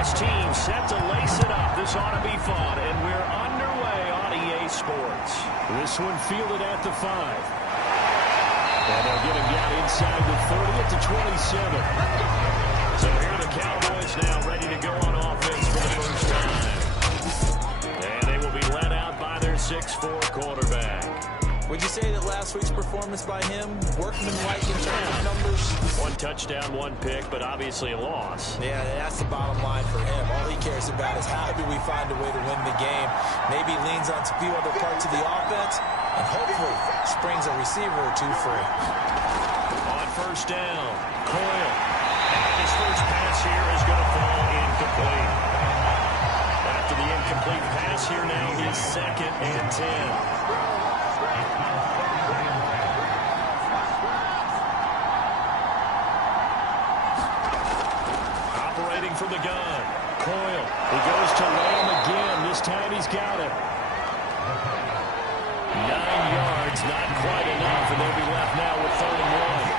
lacrosse team set to lace it up. This ought to be fun, and we're underway on EA Sports. This one fielded at the 5. And they'll get him down inside the 30 at the 27. So here are the Cowboys now ready to go on offense for the first time. And they will be led out by their 6'4 quarterback. Would you say that last week's performance by him, workmanlike in terms of numbers? 1 touchdown, 1 pick, but obviously a loss. Yeah, that's the bottom line for him. All he cares about is how do we find a way to win the game. Maybe leans on a few other parts of the offense, and hopefully springs a receiver or two free. On first down, Coyle. And his first pass here is going to fall incomplete. After the incomplete pass here now, he's 2nd and 10. Operating from the gun, Coyle. He goes to Lamb again. This time he's got it. 9 yards, not quite enough, and they'll be left now with 3rd and 1.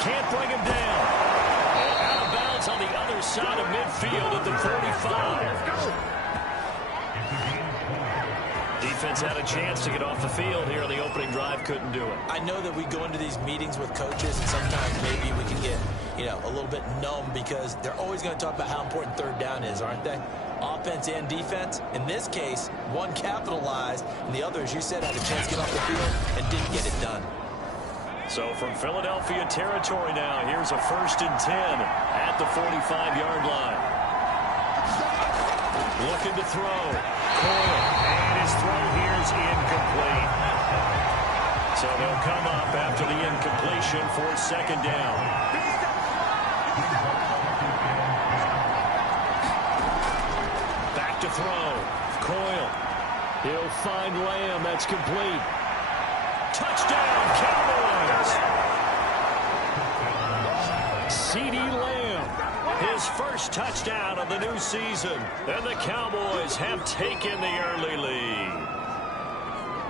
Can't bring him down. And out of bounds on the other side of midfield at the 45. Defense had a chance to get off the field here on the opening drive, couldn't do it. I know that we go into these meetings with coaches, and sometimes maybe we can get, a little bit numb because they're always going to talk about how important 3rd down is, aren't they? Offense and defense. In this case, one capitalized, and the other, as you said, had a chance to get off the field and didn't get it done. So from Philadelphia territory now, here's a 1st and 10 at the 45-yard line. Looking to throw. Coyle. And his throw here is incomplete. So they'll come up after the incompletion for 2nd down. Back to throw. Coyle. He'll find Lamb. That's complete. Touchdown, Cowboys! CeeDee Lamb, his first touchdown of the new season. And the Cowboys have taken the early lead.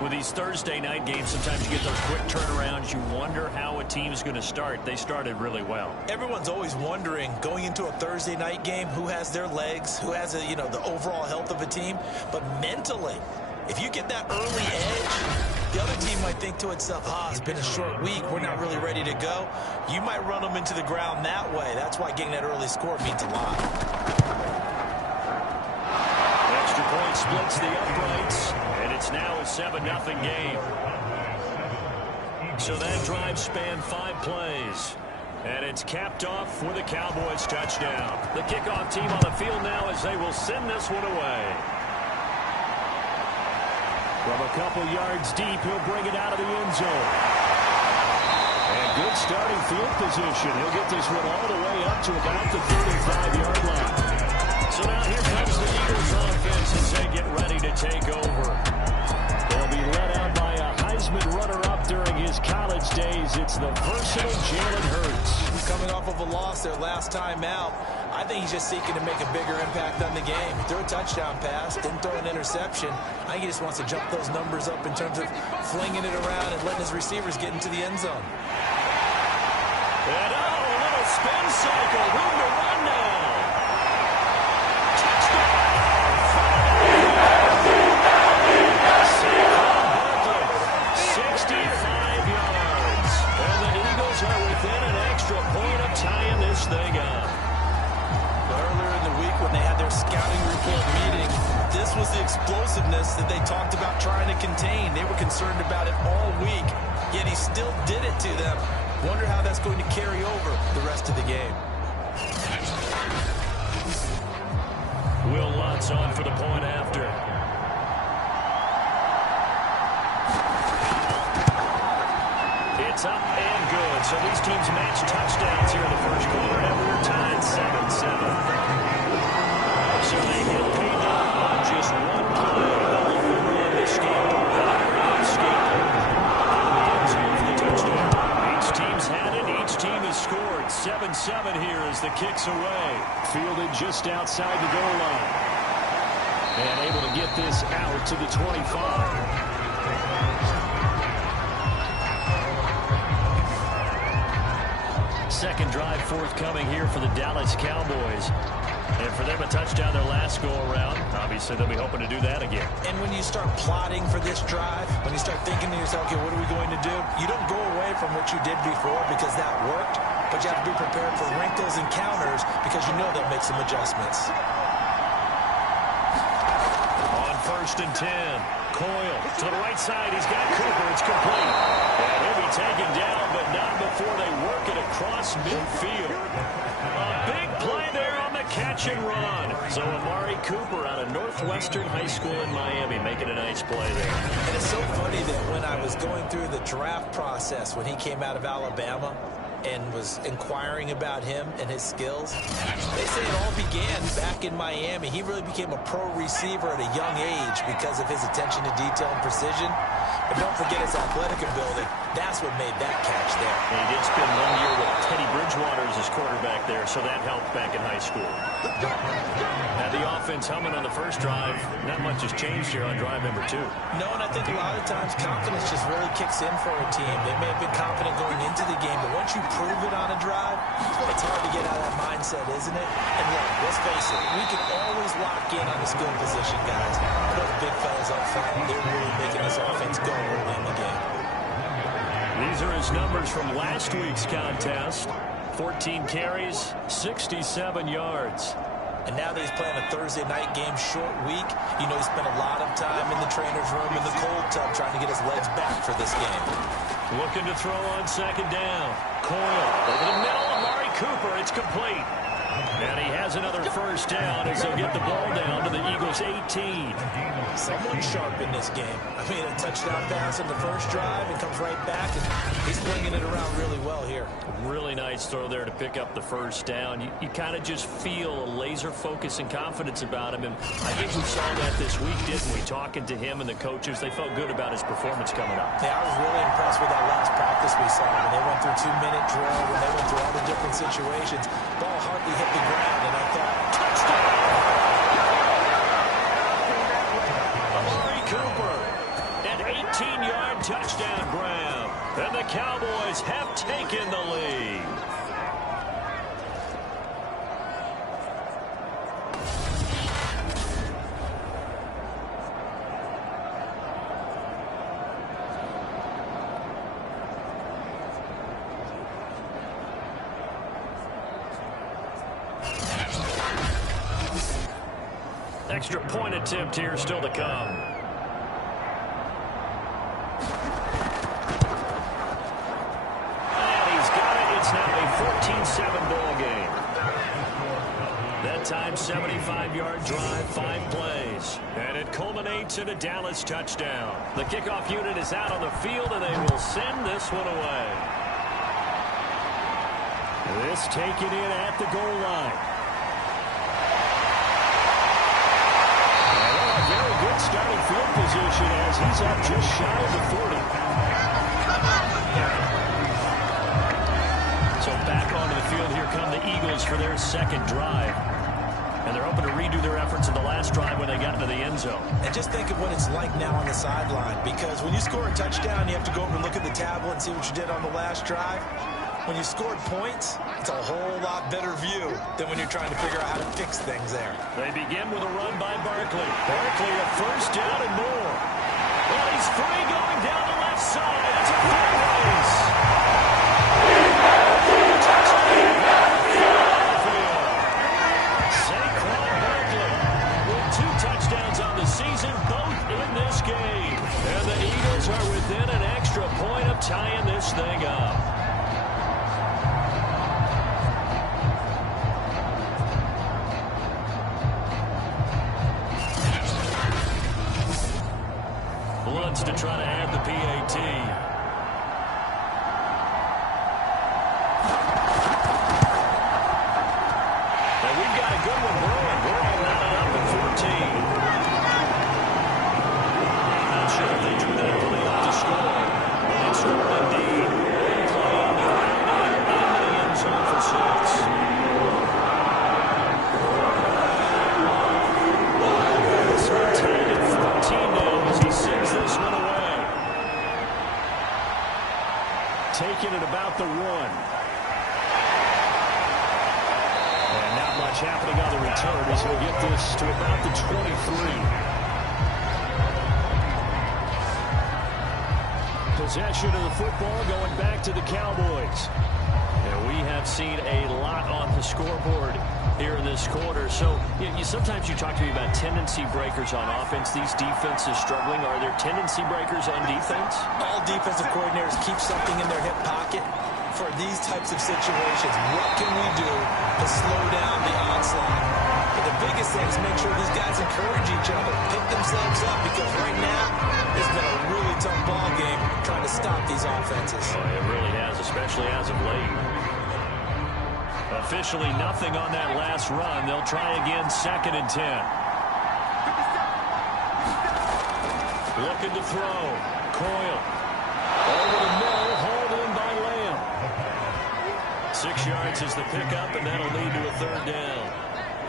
With these Thursday night games, sometimes you get those quick turnarounds. You wonder how a team's going to start. They started really well. Everyone's always wondering, going into a Thursday night game, who has their legs, who has, the overall health of a team. But mentally, if you get that early edge, the other team might think to itself, it's been a short week. We're not really ready to go. You might run them into the ground that way. That's why getting that early score means a lot. Extra point splits the uprights, and it's now a 7-0 game. So that drive spanned 5 plays. And it's capped off with a Cowboys touchdown. The kickoff team on the field now as they will send this one away. From a couple yards deep, he'll bring it out of the end zone. And good starting field position. He'll get this one all the way up to about the 35-yard line. So now here comes the Eagles offense as they get ready to take over. They'll be led out by a Heisman runner-up during his college days. It's the versatile Jalen Hurts. Coming off of a loss their last time out, I think he's just seeking to make a bigger impact on the game. He threw a touchdown pass, didn't throw an interception. I think he just wants to jump those numbers up in terms of flinging it around and letting his receivers get into the end zone. And a little spin cycle. Room to run now. Touchdown. 65 yards. And the Eagles are within an extra point of tying this thing up. Earlier in the week when they had their scouting report meeting, this was the explosiveness that they talked about trying to contain. They were concerned about it all week, yet he still did it to them. Wonder how that's going to carry over the rest of the game. Will Lutz on for the point after. It's up and good. So these teams match touchdowns here in the first quarter, and we're tied 7-7. So they get paid off on just one play. They'll escape. Each team's had it. Each team has scored. 7-7 here as the kick's away. Fielded just outside the goal line. And able to get this out to the 25. second drive forthcoming here for the Dallas Cowboys. And for them, a touchdown their last go-around. Obviously, they'll be hoping to do that again. And when you start plotting for this drive, when you start thinking to yourself, okay, what are we going to do? You don't go away from what you did before because that worked, but you have to be prepared for wrinkles and counters because you know they'll make some adjustments. On 1st and 10, Coyle to the right side. He's got Cooper. It's complete. And he'll be taken down, but not before they work it across midfield. A big play there on the catch and run. So Amari Cooper out of Northwestern High School in Miami making a nice play there. And it's so funny that when I was going through the draft process when he came out of Alabama and was inquiring about him and his skills, they say it all began back in Miami. He really became a pro receiver at a young age because of his attention to detail and precision. But don't forget his athletic ability. That's what made that catch there. And he did spend 1 year with Teddy Bridgewater as his quarterback there, so that helped back in high school. Now the offense humming on the first drive. Not much has changed here on drive number 2. No, and I think a lot of times confidence just really kicks in for a team. They may have been confident going into the game, but once you prove it on a drive, it's hard to get out of that mindset, isn't it? And look, let's face it, we can always lock in on the skill position, guys. Those big fellas up front, they're really making this offense go early in the game. These are his numbers from last week's contest. 14 carries, 67 yards. And now that he's playing a Thursday night game, short week, you know he spent a lot of time in the trainer's room in the cold tub trying to get his legs back for this game. Looking to throw on second down. Coyle over the middle. Amari Cooper. It's complete. And he has another first down as they'll get the ball down to the Eagles' 18. Someone sharp in this game. I mean, a touchdown pass in the first drive and comes right back, and he's flinging it around really well here. Really nice throw there to pick up the first down. You kind of just feel a laser focus and confidence about him, and I think we saw that this week, didn't we? Talking to him and the coaches, they felt good about his performance coming up. Yeah, I was really impressed with that last practice we saw when they went through 2-minute drill, when they went through all the different situations. Ball hardly hit the ground, and I thought, touchdown! Amari Cooper, an 18-yard touchdown grab, and the Cowboys have taken the lead. Extra point attempt here still to come. And he's got it. It's now a 14-7 ball game. That time, 75-yard drive, 5 plays. And it culminates in a Dallas touchdown. The kickoff unit is out on the field, and they will send this one away. This taken in at the goal line. Very good starting field position as he's up just shy of the 40. So back onto the field, here come the Eagles for their second drive. And they're hoping to redo their efforts in the last drive when they got into the end zone. And just think of what it's like now on the sideline, because when you score a touchdown, you have to go over and look at the tablet and see what you did on the last drive. When you scored points, it's a whole lot better view than when you're trying to figure out how to fix things there. They begin with a run by Barkley. Barkley a first down and more. Well, he's free going down the left side. It's a full race. Saquon Barkley with 2 touchdowns on the season, both in this game. And the Eagles are within an extra point of tying this thing up. Bloods to try to add the PAT. And we've got a good one brewing. We're all knotted up at 14. Not sure if they drew that early up to score, but it scored indeed. Playing in the end zone for 6. So tied at 14 now as he sends this one away. Taking it about the 1. much happening on the return as he'll get this to about the 23. Possession of the football going back to the Cowboys. And we have seen a lot on the scoreboard here in this quarter. So sometimes you talk to me about tendency breakers on offense. These defenses struggling. Are there tendency breakers on defense? All defensive coordinators keep something in their hip pocket for these types of situations. What can we do to slow down the onslaught? But the biggest thing is make sure these guys encourage each other, pick themselves up, because right now it's been a really tough ball game trying to stop these offenses. Oh, it really has, especially as of late. Officially nothing on that last run. They'll try again, 2nd and 10. Looking to throw. Coyle. Over the middle, hauled in by Lamb. 6 yards is the pickup, and that'll lead to a 3rd down.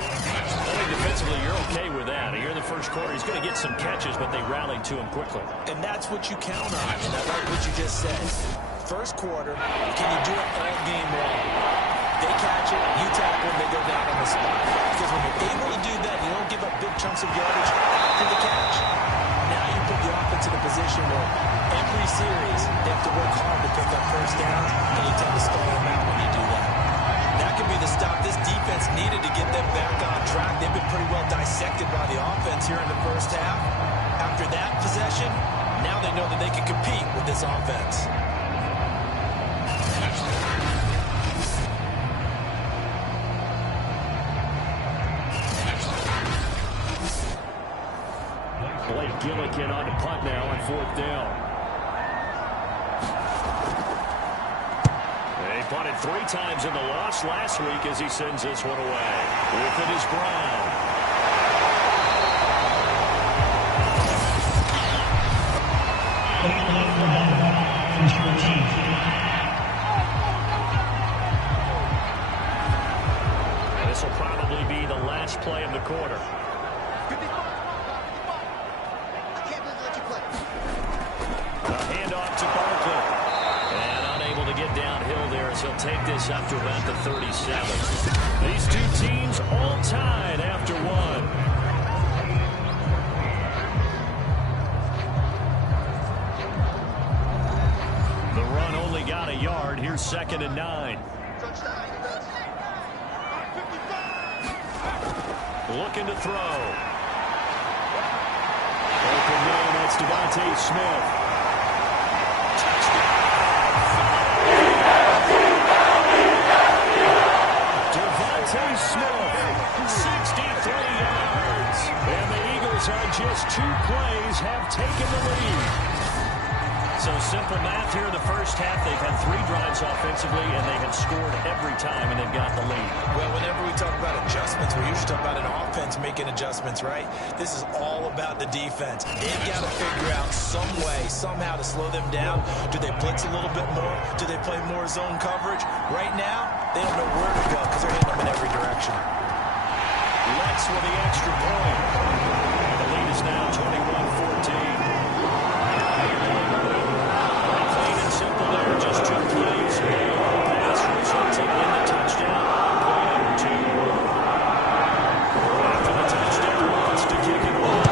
I think defensively, you're okay with that. Here in the first quarter, he's going to get some catches, but they rallied to him quickly. And that's what you count on, and I like what you just said. First quarter, can you do it all game long? They catch it, you tackle them, they go down on the spot. Because when you're able to do that, you don't give up big chunks of yardage after the catch. Now you put the offense in a position where every series, they have to work hard to pick up first downs, and you tend to stall them out when you do that. That could be the stop this defense needed to get them back on track. They've been pretty well dissected by the offense here in the first half. After that possession, now they know that they can compete with this offense. Blake Gillikin on the punt now on 4th down. They punted 3 times in the loss last week as he sends this one away. With it is Brown. And this will probably be the last play of the quarter. A handoff to Barkley. And unable to get downhill there as he'll take this up to about the 37. These two teams all tied after 1. The run only got a yard. Here's 2nd and 9. Looking to throw. Open man, that's Devontae Smith. Devontae Smith, 63 yards. And the Eagles on just 2 plays have taken the lead. So simple math here in the first half. They've had 3 drives offensively, and they have scored every time, and they've got the lead. Well, whenever we talk about adjustments, we usually talk about an offense making adjustments, right? This is all about the defense. They've got to figure out some way, somehow to slow them down. Do they blitz a little bit more? Do they play more zone coverage? Right now, they don't know where to go because they're hitting them in every direction. Lex with the extra point. And the lead is now 21-14. Simple there, just 2 plays. Pass resulting in the touchdown. Play number 2. After the touchdown, wants to kick it off.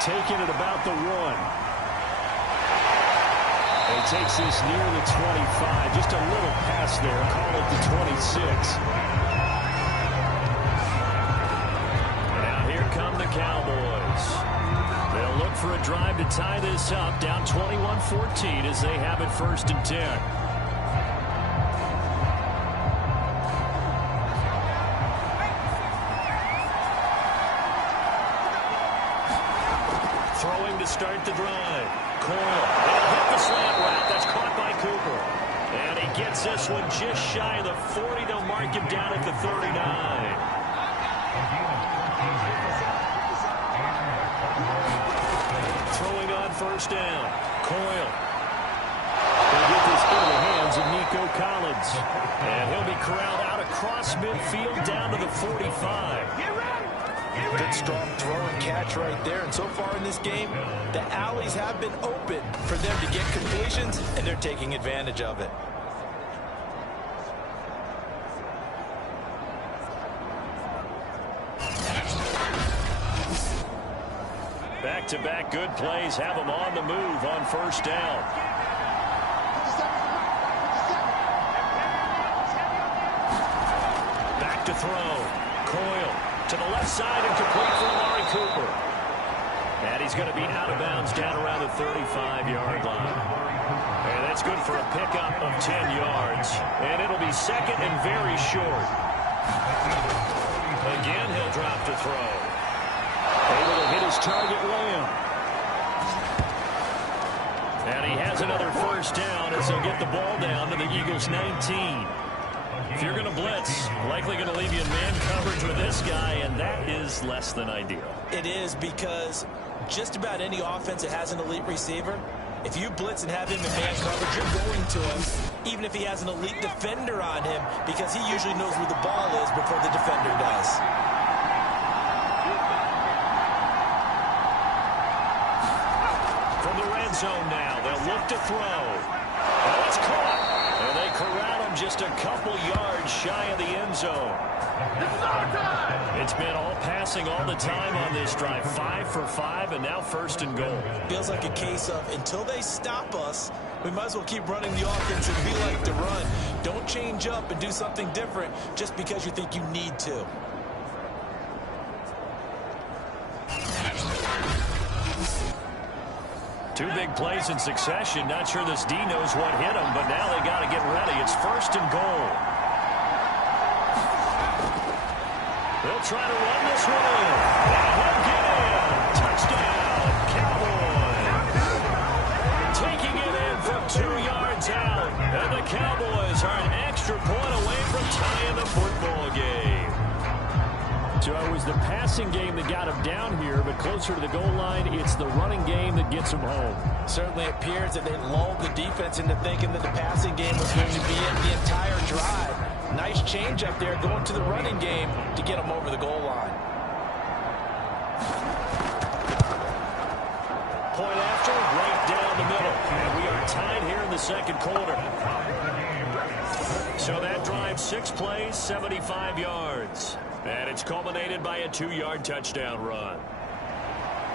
Taking it about the 1. He takes this near the 25. Just a little pass there. Call it the 26. And now here come the Cowboys. They'll look for a drive to tie this up, down 21-14 as they have it 1st and 10. Throwing to start the drive. Coyle. They'll hit the slant route. That's caught by Cooper. And he gets this one just shy of the 40. They'll mark him down at the 39. Throwing on 1st down. Coyle. They'll get this into the hands of Nico Collins. And he'll be corralled out across midfield down to the 45. Good, strong throw and catch right there. And so far in this game, the alleys have been open for them to get completions, and they're taking advantage of it. back-to-back good plays have them on the move on first down. Back to throw. Coyle to the left side and complete for Amari Cooper. And he's going to be out of bounds down around the 35-yard line. And that's good for a pickup of 10 yards. And it'll be second and very short. Again, he'll drop to throw. Able to hit his target, Lamb. And he has another first down as he'll get the ball down to the Eagles' 19. If you're going to blitz, likely going to leave you in man coverage with this guy, and that is less than ideal. It is, because just about any offense that has an elite receiver, if you blitz and have him in man coverage, you're going to him, even if he has an elite defender on him, because he usually knows where the ball is before the defender does. From the red zone now, they'll look to throw. Oh, it's caught. And they corral him just a couple yards shy of the end zone. It's been all passing all the time on this drive. 5 for 5, and now first and goal. Feels like a case of, until they stop us, we might as well keep running the offense and we like to run. Don't change up and do something different just because you think you need to. Two big plays in succession. Not sure this D knows what hit him, but now they got to get ready. It's first and goal. They'll try to run this one in. And he'll get in. Touchdown, Cowboys. Taking it in from 2 yards out. And the Cowboys are an extra point away from tying the football game. So it was the passing game that got him down here, but closer to the goal line, it's the running game that gets him home. Certainly appears that they lulled the defense into thinking that the passing game was going to be in the entire drive. Nice change up there going to the running game to get them over the goal line. Point after, right down the middle. And we are tied here in the second quarter. So that drive, 6 plays, 75 yards. And it's culminated by a 2-yard touchdown run.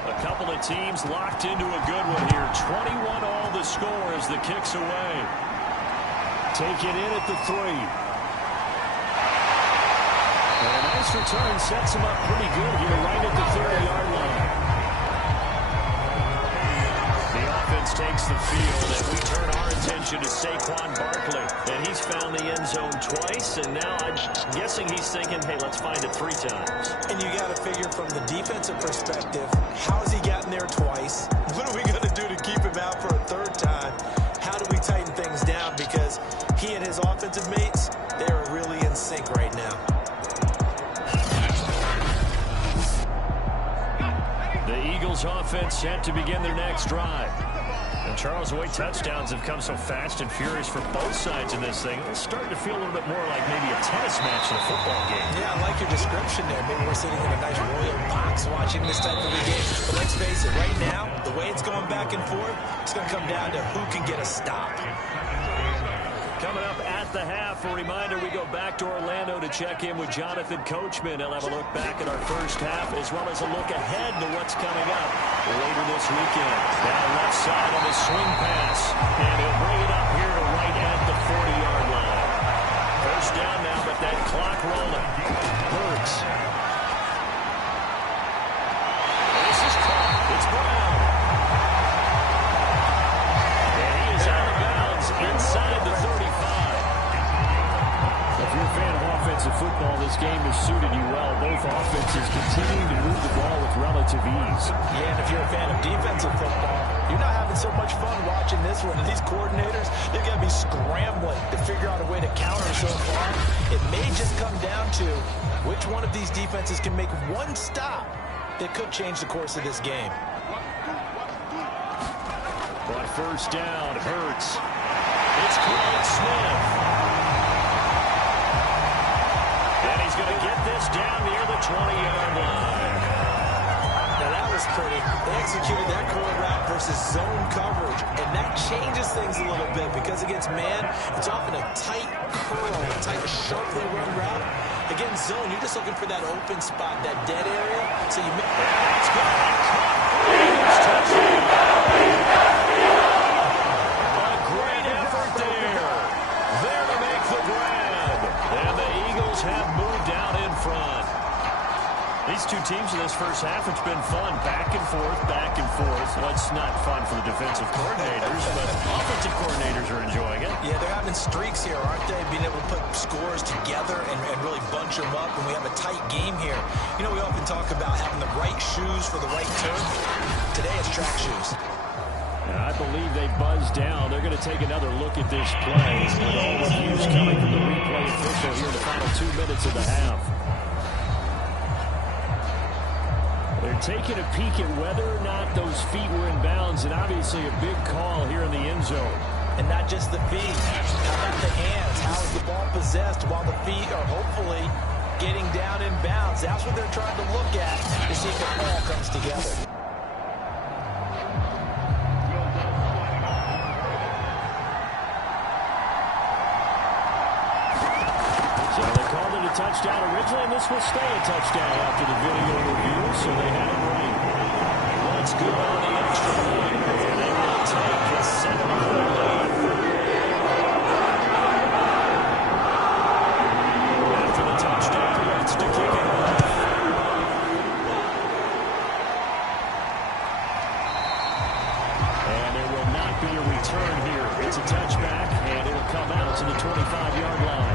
A couple of teams locked into a good one here. 21-all the score as the kick's away. Take it in at the 3. And a nice return sets him up pretty good here right at the 30-yard line. The offense takes the field, and we turn our attention to Saquon Barkley. And he's found the end zone twice, and now I'm guessing he's thinking, hey, let's find it 3 times. And you got to figure from the defensive perspective, how has he gotten there twice? What are we going to do to keep him out for a 3rd time? How do we tighten things down? Because he and his offensive mates, they are really in sync right now. The Eagles offense set to begin their next drive. And Charles, the way touchdowns have come so fast and furious for both sides in this thing, it's starting to feel a little bit more like maybe a tennis match in a football game. Yeah, I like your description there. Maybe we're sitting in a nice royal box watching this type of a game. But let's face it, right now, the way it's going back and forth, it's going to come down to who can get a stop. Coming up at the half, a reminder, we go back to Orlando to check in with Jonathan Coachman. He'll have a look back at our first half as well as a look ahead to what's coming up later this weekend. Down left side on the swing pass, and he'll bring it up here to right at the 40-yard line. First down now, but that clock rolling. Hurts. This is caught. It's Brown. And he is out of bounds inside the 35. If you're a fan of offensive football, this game has suited you well. Both offenses continuing to move the ball with relative ease. Yeah, and if you're a fan of defensive football, you're not having so much fun watching this one. And these coordinators, they're going to be scrambling to figure out a way to counter so far. It may just come down to which one of these defenses can make one stop that could change the course of this game. On first down, Hurts. It's Craig Smith. And he's going to get this down near the 20-yard line. Now that was pretty. They executed that curl route versus zone coverage, and that changes things a little bit because against man, it's often a tight curl, a tight, sharply run route. Against zone, you're just looking for that open spot, that dead area. So you make it's good. these two teams in this first half, it's been fun. Back and forth, back and forth. Well, it's not fun for the defensive coordinators, but offensive coordinators are enjoying it. Yeah, they're having streaks here, aren't they? Being able to put scores together and really bunch them up, and we have a tight game here. You know, we often talk about having the right shoes for the right turf. Today it's track shoes. And I believe they buzzed down. They're going to take another look at this play. With all reviews coming from the replay official here in the final 2 minutes of the half. They're taking a peek at whether or not those feet were in bounds, and obviously a big call here in the end zone. And not just the feet. How about the hands? How is the ball possessed while the feet are hopefully getting down in bounds? That's what they're trying to look at to see if the ball comes together. So they called it a touchdown originally, and this will stay a touchdown after the video review, so they had it right. What's good on the extra point, and they will take a 7-point lead. After the touchdown, it's to kick it off. And there will not be a return here. It's a touchback, and it will come out to the 25-yard line.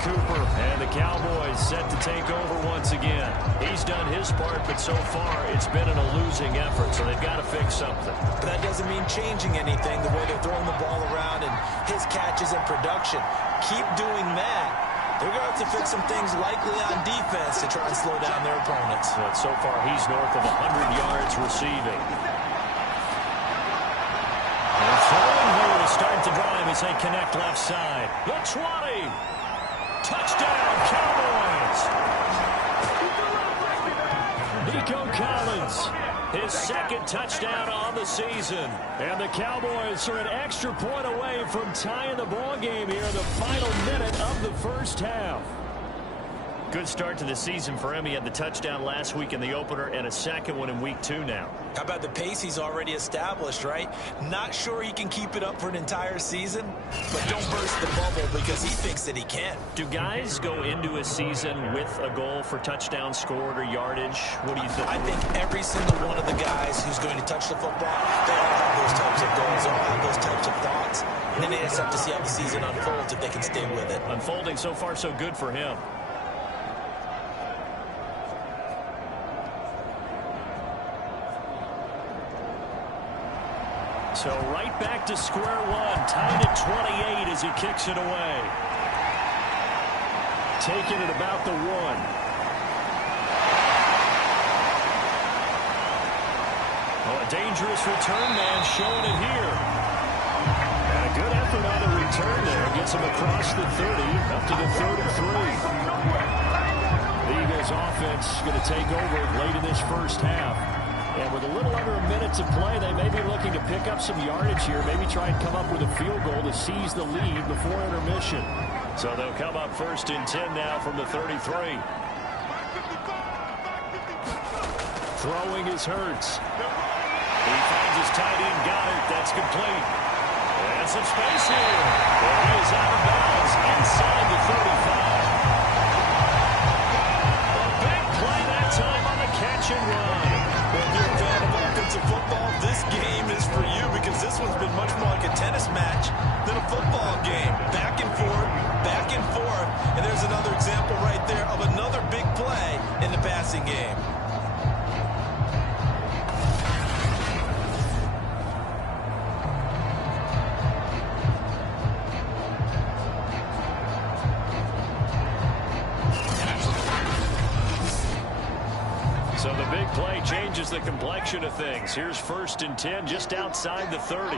Cooper and the Cowboys set to take over once again. He's done his part, but so far it's been in a losing effort, so they've got to fix something. But that doesn't mean changing anything, the way they're throwing the ball around and his catches and production. Keep doing that. They're going to have to fix some things likely on defense to try and slow down their opponents. But so far he's north of 100 yards receiving. And throwing here to start the drive as they connect left side. The 20. Touchdown, Cowboys! Nico Collins, his second touchdown on the season. And the Cowboys are an extra point away from tying the ball game here in the final minute of the first half. Good start to the season for him. He had the touchdown last week in the opener and a second one in week 2 now. How about the pace he's already established, right? Not sure he can keep it up for an entire season, but don't burst the bubble because he thinks that he can. Do guys go into a season with a goal for touchdown scored or yardage? What do you think? I think every single one of the guys who's going to touch the football, they all have those types of goals, they all have those types of thoughts, and then they just have to see how the season unfolds if they can stay with it. Unfolding so far so good for him. So right back to square one, tied at 28 as he kicks it away. Taking it about the 1. Oh, a dangerous return man showing it here. And a good effort on the return there. Gets him across the 30, up to the 33. The Eagles offense going to take over late in this first half. And with a little under a minute to play, they may be looking to pick up some yardage here, maybe try and come up with a field goal to seize the lead before intermission. So they'll come up 1st and 10 now from the 33. Throwing is Hurts. He finds his tight end Goddard. That's complete. And some space here. He is out of bounds inside the 35. A big play that time on the catch and run. If you're a fan of offensive football, this game is for you because this one's been much more like a tennis match than a football game. Back and forth, and there's another example right there of another big play in the passing game. So the big play changes the complexion of things. Here's 1st and 10 just outside the 30.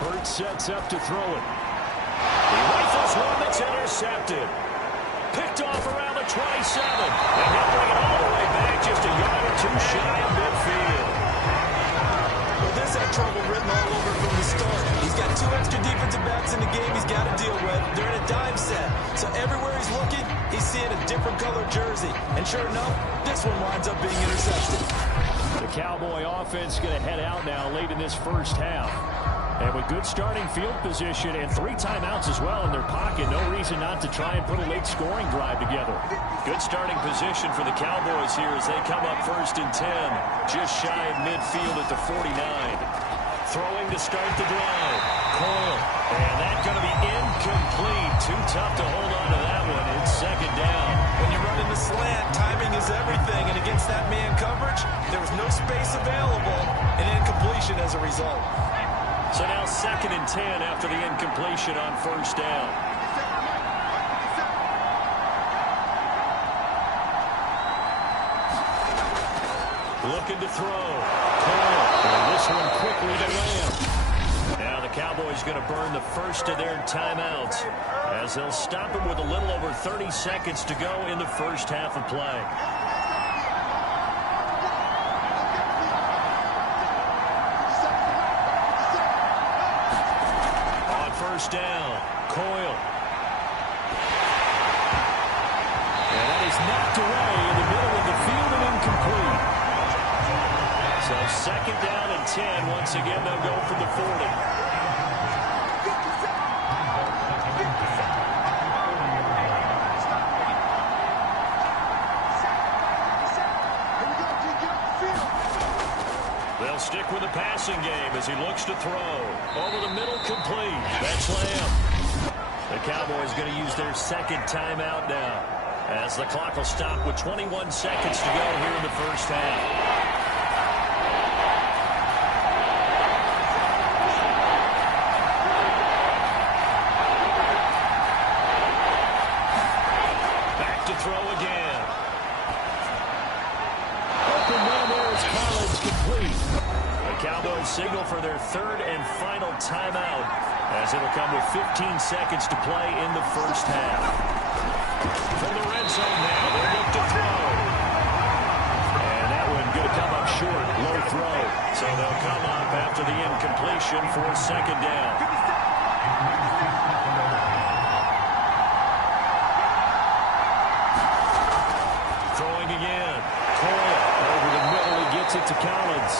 Hurts sets up to throw it. He rifles one that's intercepted. Picked off around the 27. And he'll bring it all the way back just a yard or 2 shy of midfield. Well, this had trouble written all over from the start. He's got 2 extra defensive backs in the game he's got to deal with. They're in a dime set. So everywhere he's looking, he's seeing a different color jersey. And sure enough, this one winds up being intercepted. The Cowboy offense going to head out now late in this first half. And with good starting field position and 3 timeouts as well in their pocket, no reason not to try and put a late scoring drive together. Good starting position for the Cowboys here as they come up 1st and 10. Just shy of midfield at the 49. Throwing to start the drive. Coyle. And that's going to be incomplete. Too tough to hold on to that one. It's 2nd down. When you run in the slant, timing is everything. And against that man coverage, there was no space available. And incompletion as a result. So now 2nd and 10 after the incompletion on 1st down. Looking to throw. Coyle. And this one quickly to Lamb. Now the Cowboys going to burn the first of their timeouts as they'll stop it with a little over 30 seconds to go in the first half of play. On 1st down, Coyle. And that is knocked away in the middle of the field and incomplete. So 2nd down and 10. Once again, they'll go from the 40. They'll stick with the passing game as he looks to throw. Over the middle, complete. That's Lamb. The Cowboys going to use their 2nd timeout now as the clock will stop with 21 seconds to go here in the first half. Throw again. Open man there is Collins, complete. The Cowboys signal for their 3rd and final timeout as it'll come with 15 seconds to play in the first half. From the red zone now, they'll look to throw. And that one going to come up short, low throw. So they'll come up after the incompletion for 2nd down. Again, Coyle over the middle, he gets it to Collins.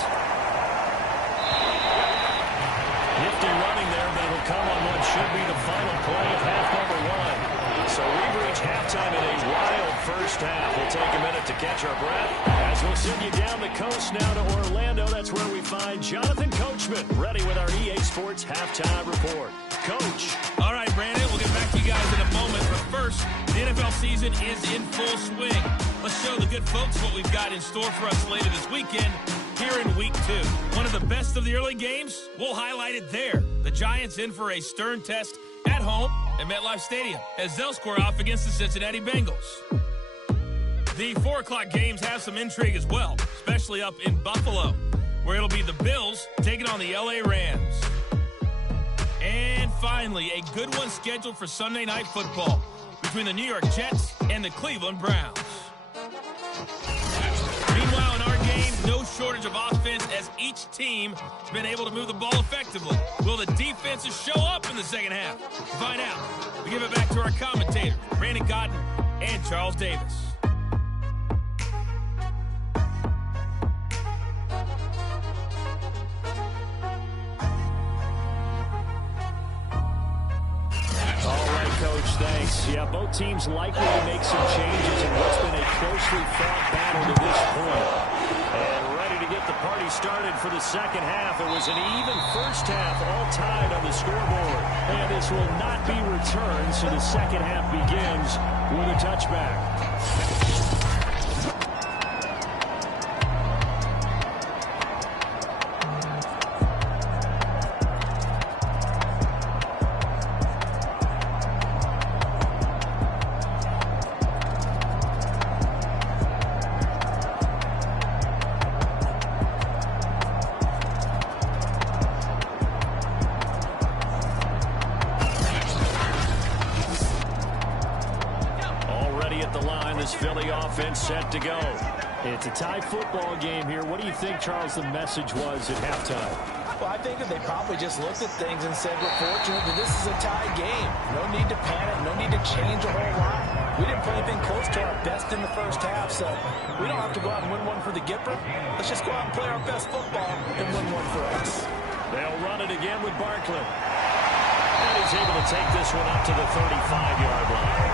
Nifty running there, but it'll come on what should be the final play of half number 1. So we've reached halftime in a wild first half. We'll take a minute to catch our breath as we'll send you down the coast now to Orlando. That's where we find Jonathan Coachman ready with our EA Sports halftime report. Coach. All right, Brandon, we'll get back to you guys in a moment. But first, the NFL season is in full swing. Let's show the good folks what we've got in store for us later this weekend here in Week 2. One of the best of the early games, we'll highlight it there. The Giants in for a stern test at home at MetLife Stadium as they'll square off against the Cincinnati Bengals. The 4 o'clock games have some intrigue as well, especially up in Buffalo, where it'll be the Bills taking on the LA Rams. And finally, a good one scheduled for Sunday Night Football between the New York Jets and the Cleveland Browns. Meanwhile, in our game, no shortage of offense as each team has been able to move the ball effectively. Will the defenses show up in the second half? To find out, we give it back to our commentators, Brandon Cotton and Charles Davis. Coach, thanks. Yeah, both teams likely to make some changes in what's been a closely fought battle to this point. And ready to get the party started for the second half. It was an even first half, all tied on the scoreboard. And this will not be returned, so the second half begins with a touchback. Set to go. It's a tie football game here. What do you think, Charles, the message was at halftime? Well, I think that they probably just looked at things and said, we're fortunate that this is a tie game. No need to panic. No need to change a whole lot. We didn't play anything close to our best in the first half, so we don't have to go out and win one for the Gipper. Let's just go out and play our best football and win one for us. They'll run it again with Barkley. And he's able to take this one up to the 35-yard line.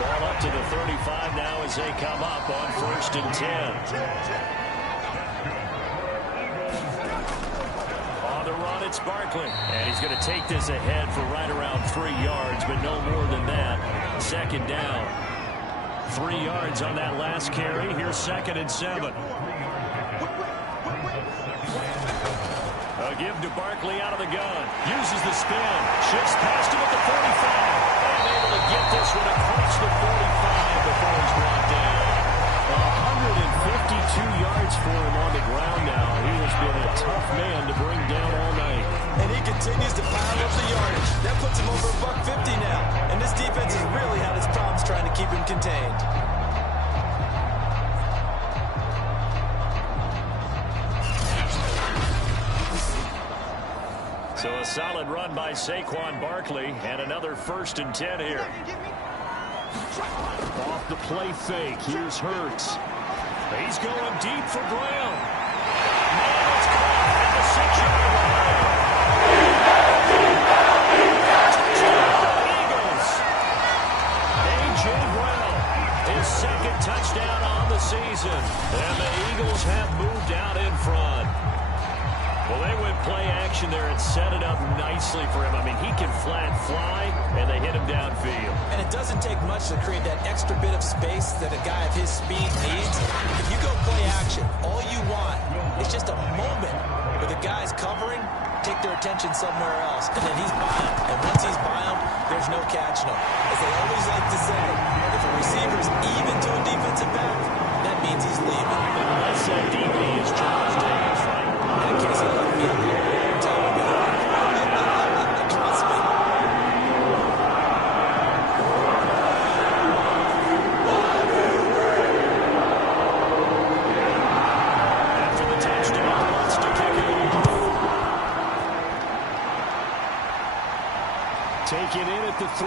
Ball up to the 35 now as they come up on 1st and 10. On the run, it's Barkley. And he's going to take this ahead for right around 3 yards, but no more than that. 2nd down. 3 yards on that last carry. Here's 2nd and 7. A give to Barkley out of the gun. Uses the spin. Shifts past him at the 45. And able to get this one across the 45 before he's brought down. 152 yards for him on the ground now. He has been a tough man to bring down all night. And he continues to pile up the yardage. That puts him over $150 now. And this defense has really had its problems trying to keep him contained. So a solid run by Saquon Barkley, and another 1st and 10 here. Off the play fake, here's Hurts. He's going deep for Brown. Now it's caught at the 6-yard line. Touchdown, Eagles. A.J. Brown, his 2nd touchdown on the season. And the Eagles have moved out in front. Well, they went play action there and set it up nicely for him. I mean, he can flat fly, and they hit him downfield. And it doesn't take much to create that extra bit of space that a guy of his speed needs. If you go play action, all you want is just a moment where the guy's covering, take their attention somewhere else, and then he's by him. And once he's by him, there's no catching him. As they always like to say, if a receiver's even to a defensive back, that means he's leaving. Unless that DB is Charles Davis, right? In case he left me a long time ago. Trust me. After the touchdown, wants to kick it off. Take it in at the 3.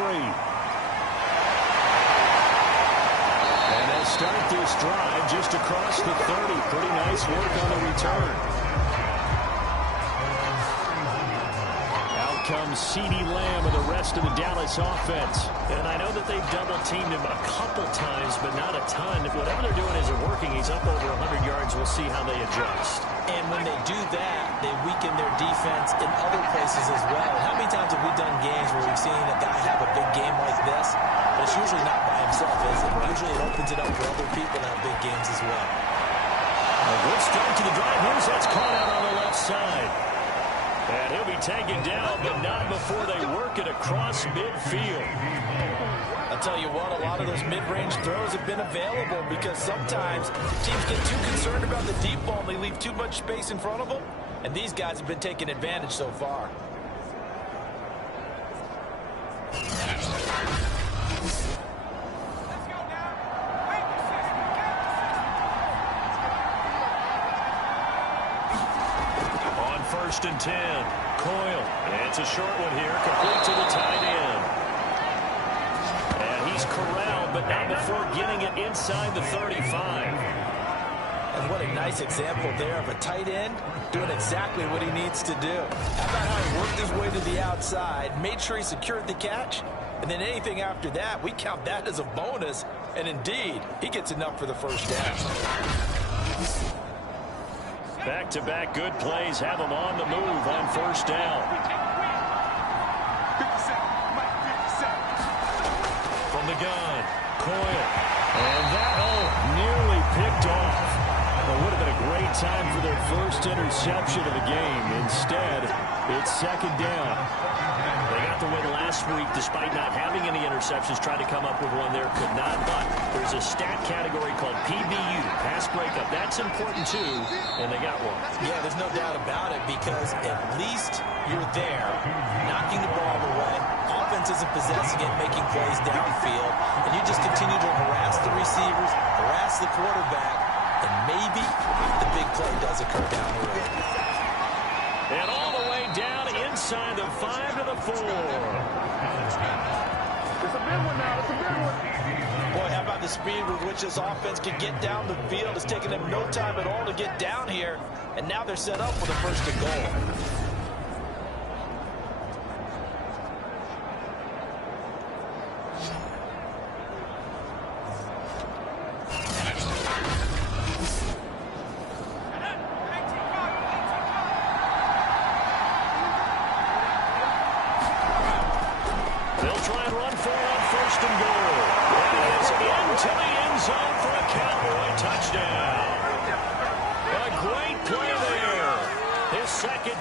And they'll start this drive just across the 30. Pretty nice work on the return. Comes CeeDee Lamb and the rest of the Dallas offense. And I know that they've double-teamed him a couple times, but not a ton. If whatever they're doing isn't working, he's up over 100 yards. We'll see how they adjust. And when they do that, they weaken their defense in other places as well. How many times have we done games where we've seen a guy have a big game like this? But it's usually not by himself, is it? Usually it opens it up for other people to have big games as well. A good start to the drive. Here's that's caught out on the left side. And he'll be taken down, but not before they work it across midfield. I'll tell you what, a lot of those mid-range throws have been available because sometimes teams get too concerned about the deep ball and they leave too much space in front of them. And these guys have been taking advantage so far. First and 10. Coyle. It's a short one here. Complete to the tight end. And he's corralled, but not before getting it inside the 35. And what a nice example there of a tight end doing exactly what he needs to do. How about how he worked his way to the outside, made sure he secured the catch, and then anything after that, we count that as a bonus. And indeed, he gets enough for the first down. Back-to-back good plays have him on the move on first down. From the gun, Coyle. And that, nearly picked off. It would have been a great time for their first interception of the game. Instead, it's 2nd down. They got the win last week despite not having any interceptions. Tried to come up with one there, could not. But there's a stat category called PBU, pass breakup. That's important too, and they got one. Yeah, there's no doubt about it because at least you're there, knocking the ball away. Offense isn't possessing it, making plays downfield. And you just continue to harass the receivers, harass the quarterback, and maybe the big play does occur down the road. And all the way down inside the 5 to the 4. It's a big one now. It's a big one. Boy, how about the speed with which this offense can get down the field? It's taken them no time at all to get down here, and now they're set up for the first and goal.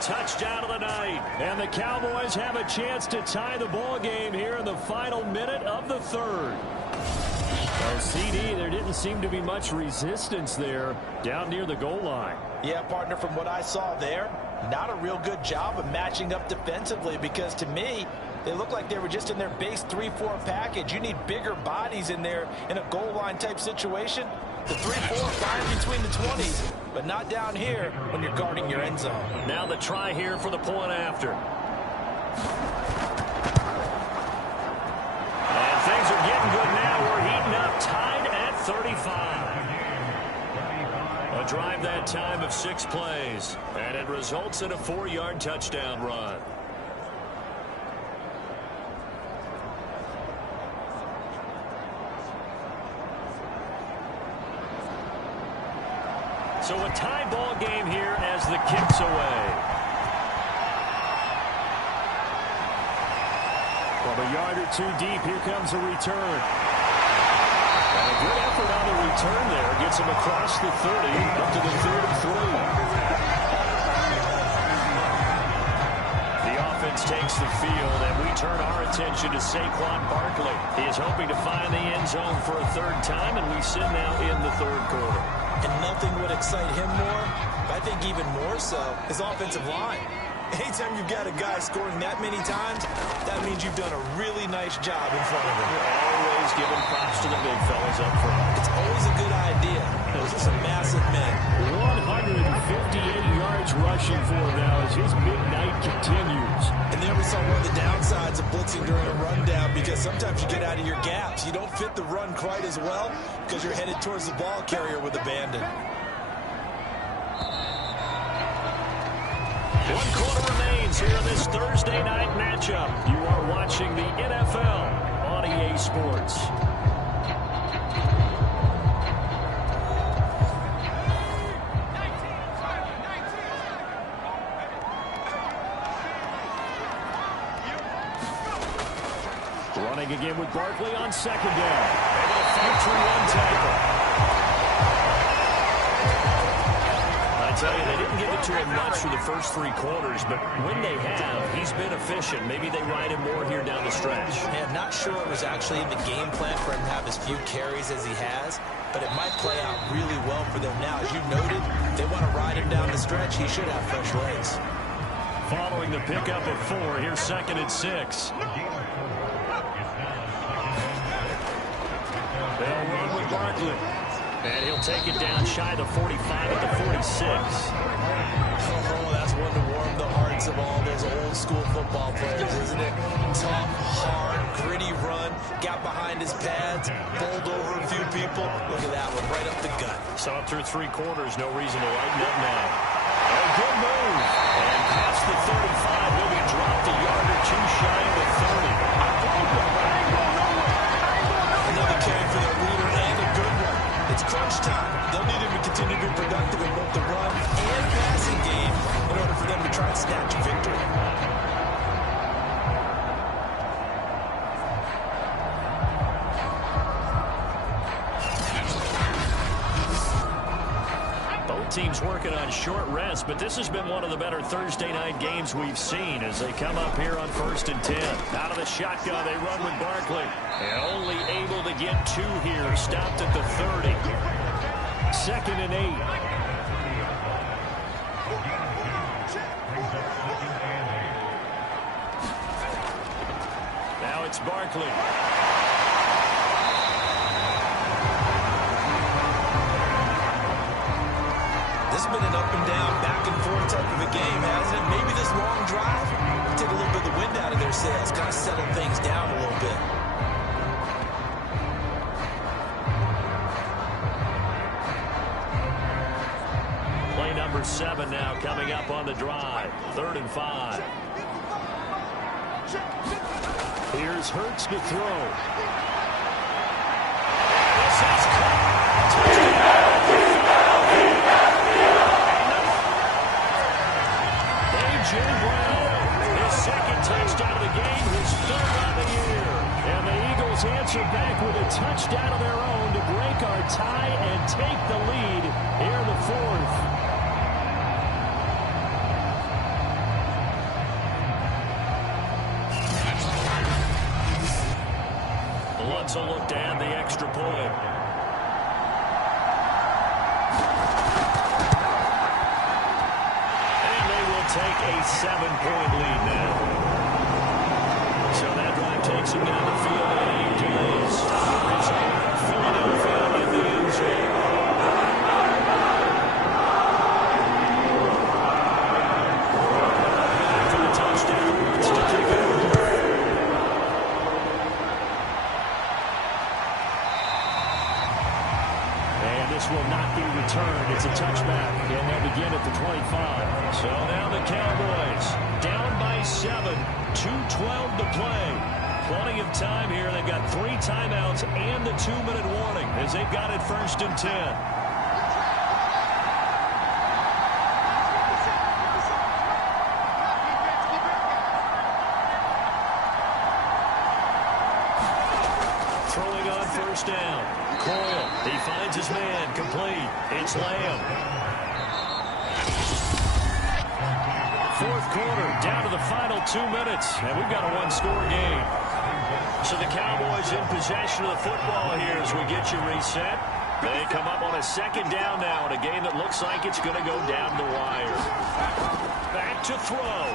Touchdown of the night, and the Cowboys have a chance to tie the ball game here in the final minute of the third. So CD, there didn't seem to be much resistance there down near the goal line. Yeah, partner, from what I saw there, not a real good job of matching up defensively, because to me, they look like they were just in their base 3-4 package. You need bigger bodies in there in a goal line type situation. The 3-4 fine between the 20s, but not down here when you're guarding your end zone. Now the try here for the point after. And things are getting good now. We're heating up, tied at 35. A drive that time of 6 plays, and it results in a 4-yard touchdown run. So a tie ball game here as the kick's away. From a yard or 2 deep, here comes a return. And a good effort on the return there. Gets him across the 30, up to the 33. The offense takes the field, and we turn our attention to Saquon Barkley. He is hoping to find the end zone for a 3rd time, and we sit now in the 3rd quarter. And nothing would excite him more, I think even more so, his offensive line. Anytime you've got a guy scoring that many times, that means you've done a really nice job in front of him. You're always giving props to the big fellas up front. It's always a good idea. Those are some massive men. 158 yards rushing for him now as his big night continues. And there we saw one of the downsides of blitzing during a rundown, because sometimes you get out of your gaps. You don't fit the run quite as well because you're headed towards the ball carrier with abandon. 1 quarter remains here in this Thursday night matchup. You are watching the NFL on EA Sports. Running again with Barkley on 2nd down. Able to fight through 1 tackle. I tell you, they didn't give it to him much for the first 3 quarters, but when they have, he's been efficient. Maybe they ride him more here down the stretch. Yeah, I'm not sure it was actually in the game plan for him to have as few carries as he has, but it might play out really well for them now. As you noted, they want to ride him down the stretch. He should have fresh legs. Following the pickup of 4, here's 2nd and 6. They'll run with Barkley. And he'll take it down shy of the 45 at the 46. Oh, that's one to warm the hearts of all those old school football players, isn't it? Tough, hard, gritty run. Got behind his pads, bowled over a few people. Look at that one, right up the gut. Saw it through 3 quarters. No reason to lighten up now. A good move. And past the 35. Will be dropped a yard or 2 shy of the 30. Another carry for their leader, and a good one. It's crunch time. They'll need him to continue to be productive in both the run and passing game in order for them to try and snatch a victory. Both teams working on short rest, but this has been one of the better Thursday night games we've seen as they come up here on 1st and 10. Out of the shotgun, they run with Barkley. And only able to get 2 here. Stopped at the 30. 2nd and 8. Now it's Barkley. This has been an up and down, back and forth type of a game, hasn't it? Maybe this long drive will take a little bit of the wind out of their sails, kind of settle things down a little bit. number 7 now coming up on the drive. 3rd and 5. Here's Hurts to throw. This is A.J. Brown, his 2nd touchdown of the game, his 3rd on the year. And the Eagles answer back with a touchdown of their own to break our tie and take the lead here in the 4th. Lutz will look to add the extra point. And they will take a 7-point lead now. So that drive takes him down the field in 8 plays. It's Philadelphia in the end zone. For the touchdown, it's to kick it. And this will not be returned. It's a touchback. And they'll begin at the 25. So now the Cowboys down by 7. 2:12 to play. Plenty of time here. They've got 3 timeouts and the 2-minute warning as they've got it 1st and 10. Throwing on 1st down. Coyle, he finds his man, complete. It's Lamb. 4th quarter, down to the final 2 minutes, and we've got a 1-score game. So the Cowboys in possession of the football here as we get you reset. They come up on a 2nd down now in a game that looks like it's going to go down the wire. Back to throw.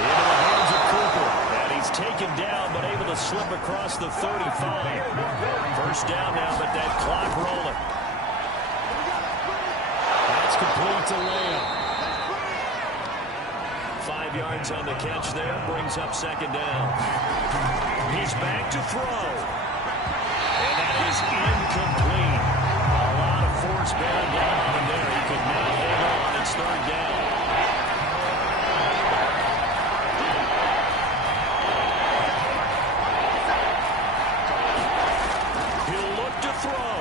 Into the hands of Cooper. And he's taken down, but able to slip across the 35. 1st down now, but that clock rolling. That's complete to Lamb. 5 yards on the catch there. Brings up 2nd down. He's back to throw. And that is incomplete. A lot of force bearing down on him there. He could not hold on. It's 3rd down. He'll look to throw.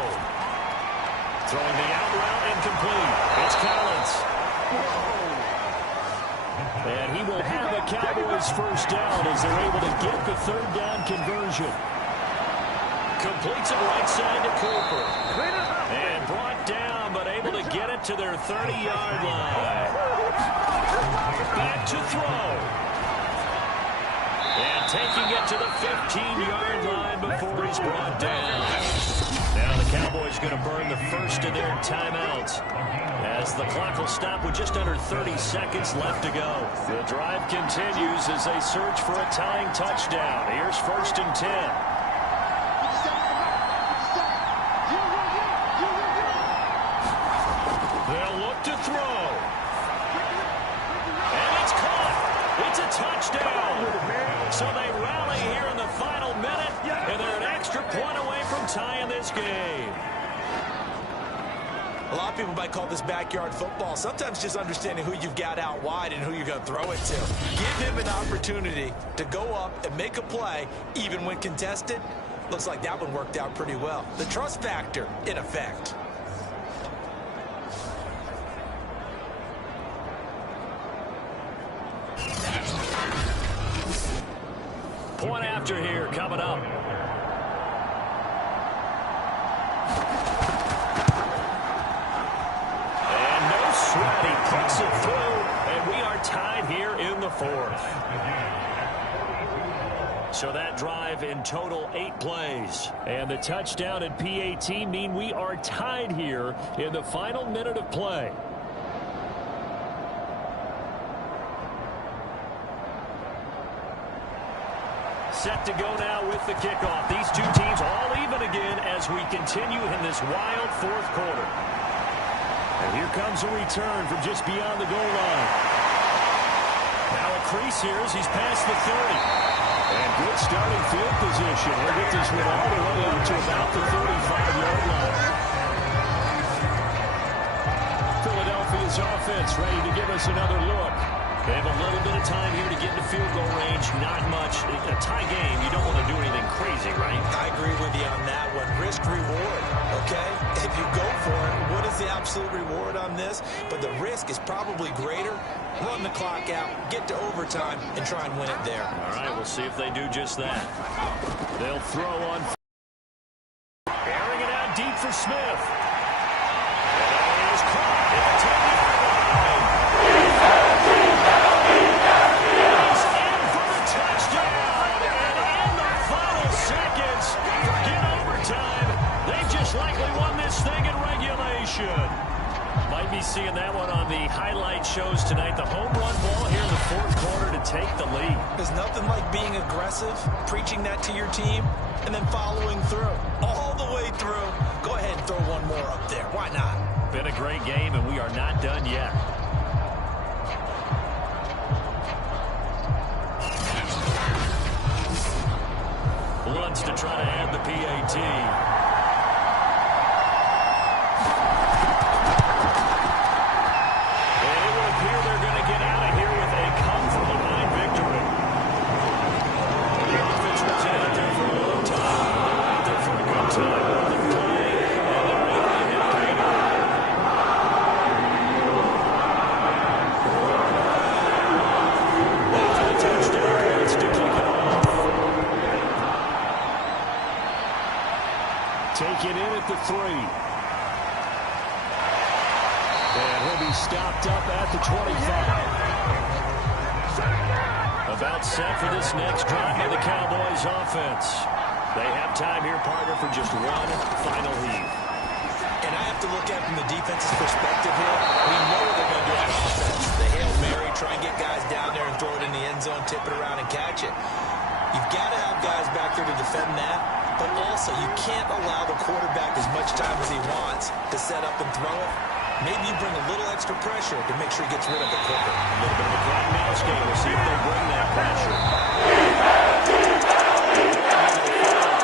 Throwing the out route incomplete. It's Collins. And he will have a Cowboys 1st down as they're able to get the 3rd down conversion. Completes it right side to Cooper. And brought down, but able to get it to their 30-yard line. Back to throw. And taking it to the 15-yard line before he's brought down. Now the Cowboys going to burn the 1st of their timeouts, as the clock will stop with just under 30 seconds left to go. The drive continues as they search for a tying touchdown. Here's 1st and 10. They'll look to throw. And it's caught. It's a touchdown. So they rally here in the final minute, and they're an extra point away from tying this game. A lot of people might call this backyard football. Sometimes just understanding who you've got out wide and who you're going to throw it to. Give him an opportunity to go up and make a play, even when contested. Looks like that one worked out pretty well. The trust factor, in effect. Point after here coming up. And no sweat. He puts it through, and we are tied here in the 4th. So that drive in total 8 plays. And the touchdown and PAT mean we are tied here in the final minute of play. Set to go now with the kickoff. These two teams all even again as we continue in this wild 4th quarter. And here comes a return from just beyond the goal line. Now a crease here as he's past the 30. And good starting field position. He'll get this one all the way to about the 35-yard line. Philadelphia's gets ready to give us another look. They have a little bit of time here to get into field goal range. Not much. A tie game, you don't want to do anything crazy, right? I agree with you on that one. Risk reward, okay? If you go for it, what is the absolute reward on this? But the risk is probably greater. Run the clock out, get to overtime, and try and win it there. All right, we'll see if they do just that. They'll throw on. Airing it out deep for Smith. And he is caught at the 10-yard line. He's in for the touchdown. And in the final seconds, forget overtime. They've just likely won this thing in regulation. Might be seeing that one on the highlight shows tonight. The home run ball here in the fourth quarter to take the lead. There's nothing like being aggressive, preaching that to your team, and then following through. All the way through. Go ahead and throw one more up there. Why not? Been a great game, and we are not done yet. Wants to try to add the PAT. Taken in at the 3. And he'll be stopped up at the 25. About set for this next drive by the Cowboys offense. They have time here, partner, for just one final heave. And I have to look at it from the defense's perspective here. We know what they're going to do on offense. The Hail Mary, try and get guys down there and throw it in the end zone, tip it around and catch it. You've got to have guys back there to defend that. But also, you can't allow the quarterback as much time as he wants to set up and throw it. Maybe you bring a little extra pressure to make sure he gets rid of it quicker. A little bit of a cat and mouse game. We'll see if they bring that pressure.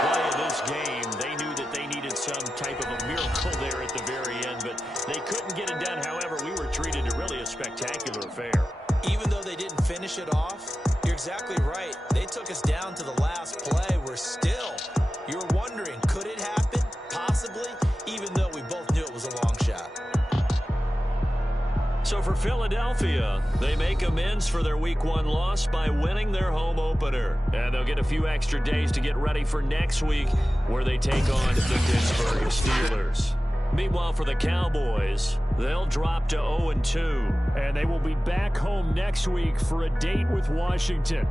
Play of this game, they knew that they needed some type of a miracle there at the very end, but they couldn't get it done. However, we were treated to really a spectacular affair. Even though they didn't finish it off, you're exactly right. They took us down to the last play. We're still... You're wondering, could it happen? Possibly, even though we both knew it was a long shot. So for Philadelphia, they make amends for their Week 1 loss by winning their home opener. And they'll get a few extra days to get ready for next week, where they take on the Pittsburgh Steelers. Meanwhile, for the Cowboys, they'll drop to 0-2. And they will be back home next week for a date with Washington.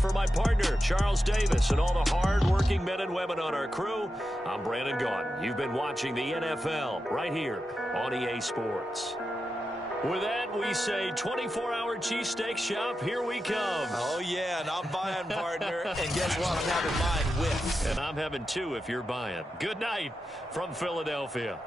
For my partner, Charles Davis, and all the hard-working men and women on our crew, I'm Brandon Gaudin. You've been watching the NFL right here on EA Sports. With that, we say 24-hour cheesesteak shop, here we come. Oh, yeah, and I'm buying, partner. And guess what? I'm having mine with. And I'm having two if you're buying. Good night from Philadelphia.